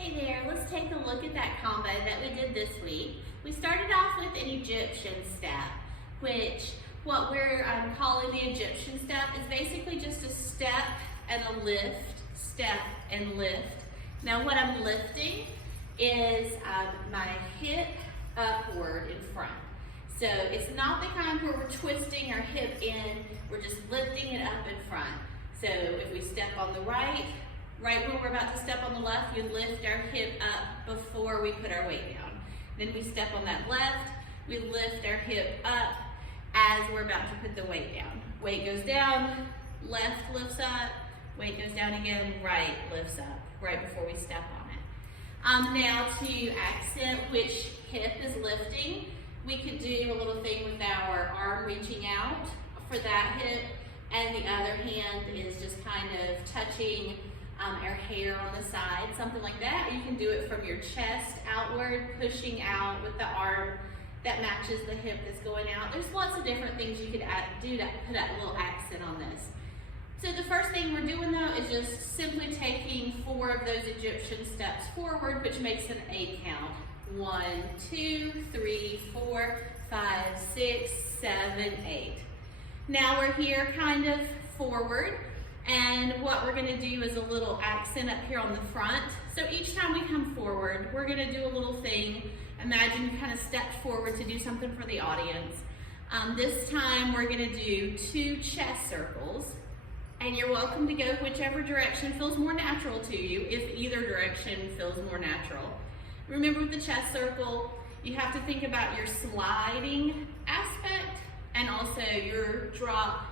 Hey there, let's take a look at that combo that we did this week. We started off with an Egyptian step, which what we're calling the Egyptian step is basically just a step and a lift, step and lift. Now what I'm lifting is my hip upward in front. So it's not the kind where we're twisting our hip in, we're just lifting it up in front. So if we step on the right when we're about to step on the left, we lift our hip up before we put our weight down. Then we step on that left, we lift our hip up as we're about to put the weight down. Weight goes down, left lifts up, weight goes down again, right lifts up, right before we step on it. Now to accent which hip is lifting, we could do a little thing with our arm reaching out for that hip, and the other hand is just kind of touching our hair on the side, something like that. You can do it from your chest outward, pushing out with the arm that matches the hip that's going out. There's lots of different things you could do to put a little accent on this. So the first thing we're doing though is just simply taking 4 of those Egyptian steps forward, which makes an 8 count. 1, 2, 3, 4, 5, 6, 7, 8. Now we're here kind of forward, and what we're gonna do is a little accent up here on the front. So each time we come forward, we're gonna do a little thing. Imagine you kind of stepped forward to do something for the audience. This time we're gonna do 2 chest circles, and you're welcome to go whichever direction feels more natural to you, if either direction feels more natural. Remember with the chest circle, you have to think about your sliding aspect and also your drop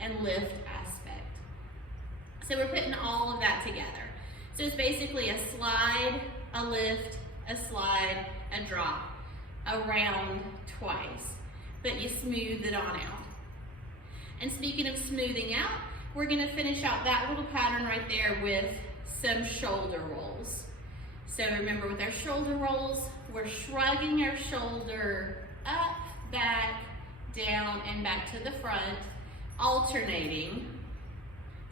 and lift aspect. So we're putting all of that together. So it's basically a slide, a lift, a slide, a drop, around twice, but you smooth it on out. And speaking of smoothing out, we're gonna finish out that little pattern right there with some shoulder rolls. So remember with our shoulder rolls, we're shrugging our shoulder up, back, down, and back to the front, alternating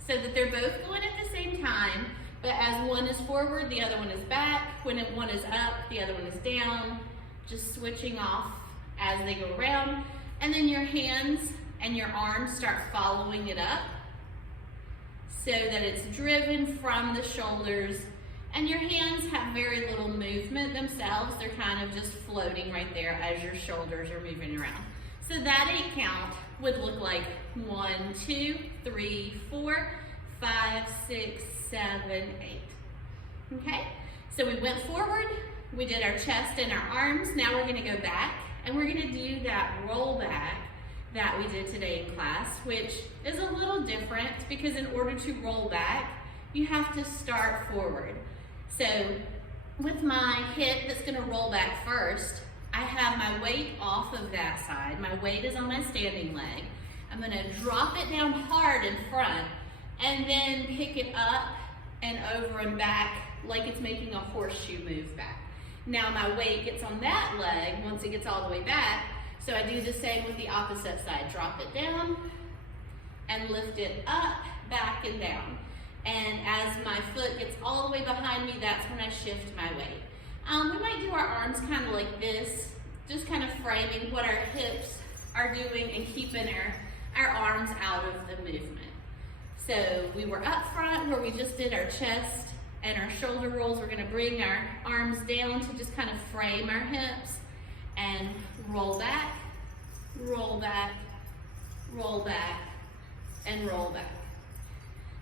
so that they're both going at the same time, but as one is forward, the other one is back. When one is up, the other one is down, just switching off as they go around. And then your hands and your arms start following it up so that it's driven from the shoulders, and your hands have very little movement themselves. They're kind of just floating right there as your shoulders are moving around. So that 8 count would look like 1, 2, 3, 4, 5, 6, 7, 8. Okay? So we went forward, we did our chest and our arms. Now we're gonna go back, and we're gonna do that roll back that we did today in class, which is a little different because in order to roll back, you have to start forward. So with my hip that's gonna roll back first, I have my weight off of that side. My weight is on my standing leg. I'm gonna drop it down hard in front and then pick it up and over and back like it's making a horseshoe move back. Now my weight gets on that leg once it gets all the way back, so I do the same with the opposite side. Drop it down and lift it up, back, and down. And as my foot gets all the way behind me, that's when I shift my weight. We might do our arms kind of like this, just kind of framing what our hips are doing and keeping our arms out of the movement. So we were up front where we just did our chest and our shoulder rolls. We're gonna bring our arms down to just kind of frame our hips and roll back, roll back, roll back, and roll back.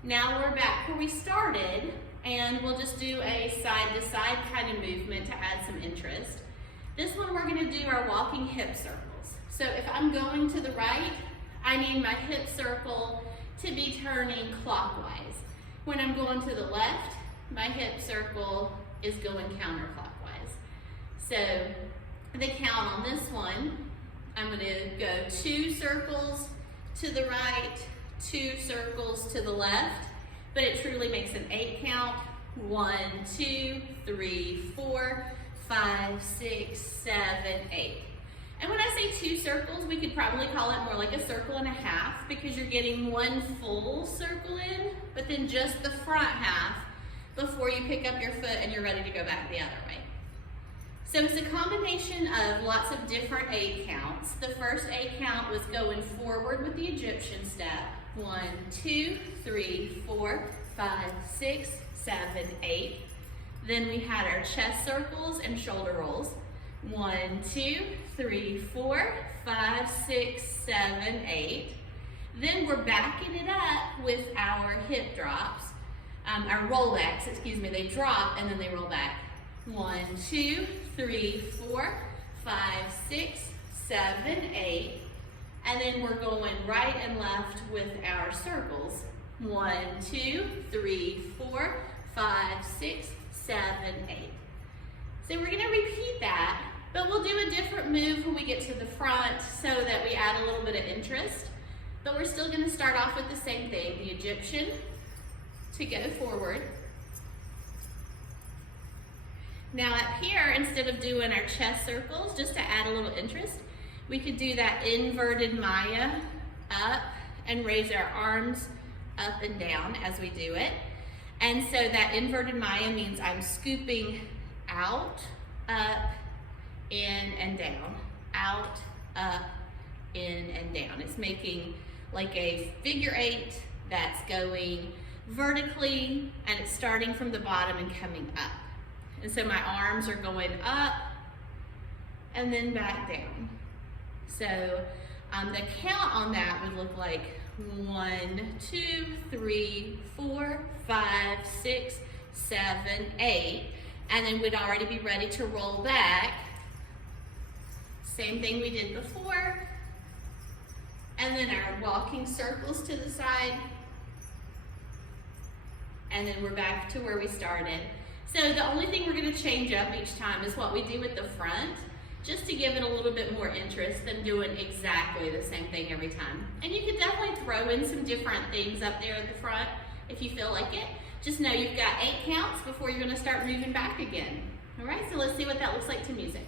Now we're back where we started, and we'll just do a side-to-side kind of movement to add some interest. This one we're gonna do our walking hip circles. So if I'm going to the right, I need my hip circle to be turning clockwise. When I'm going to the left, my hip circle is going counterclockwise. So the count on this one, I'm gonna go 2 circles to the right, 2 circles to the left, but it truly makes an 8 count. 1, 2, 3, 4, 5, 6, 7, 8. And when I say 2 circles, we could probably call it more like a circle and a half because you're getting 1 full circle in, but then just the front half before you pick up your foot and you're ready to go back the other way. So it's a combination of lots of different 8 counts. The first 8 count was going forward with the Egyptian step. 1, 2, 3, 4, 5, 6, 7, 8. Then we had our chest circles and shoulder rolls. 1, 2, 3, 4, 5, 6, 7, 8. Then we're backing it up with our hip drops, our rollbacks, excuse me. They drop and then they roll back. 1, 2, 3, 4, 5, 6, 7, 8. And then we're going right and left with our circles. 1, 2, 3, 4, 5, 6, 7, 8. So we're gonna repeat that, but we'll do a different move when we get to the front so that we add a little bit of interest. But we're still gonna start off with the same thing, the Egyptian to go forward. Now up here, instead of doing our chest circles, just to add a little interest, we could do that inverted Maya up and raise our arms up and down as we do it. And so that inverted Maya means I'm scooping out, up, in, and down. Out, up, in, and down. It's making like a figure 8 that's going vertically, and it's starting from the bottom and coming up. And so my arms are going up and then back down. So the count on that would look like 1, 2, 3, 4, 5, 6, 7, 8. And then we'd already be ready to roll back. Same thing we did before. And then our walking circles to the side. And then we're back to where we started. So the only thing we're going to change up each time is what we do with the front, just to give it a little bit more interest than doing exactly the same thing every time. And you can definitely throw in some different things up there at the front if you feel like it. Just know you've got 8 counts before you're going to start moving back again. All right, so let's see what that looks like to music.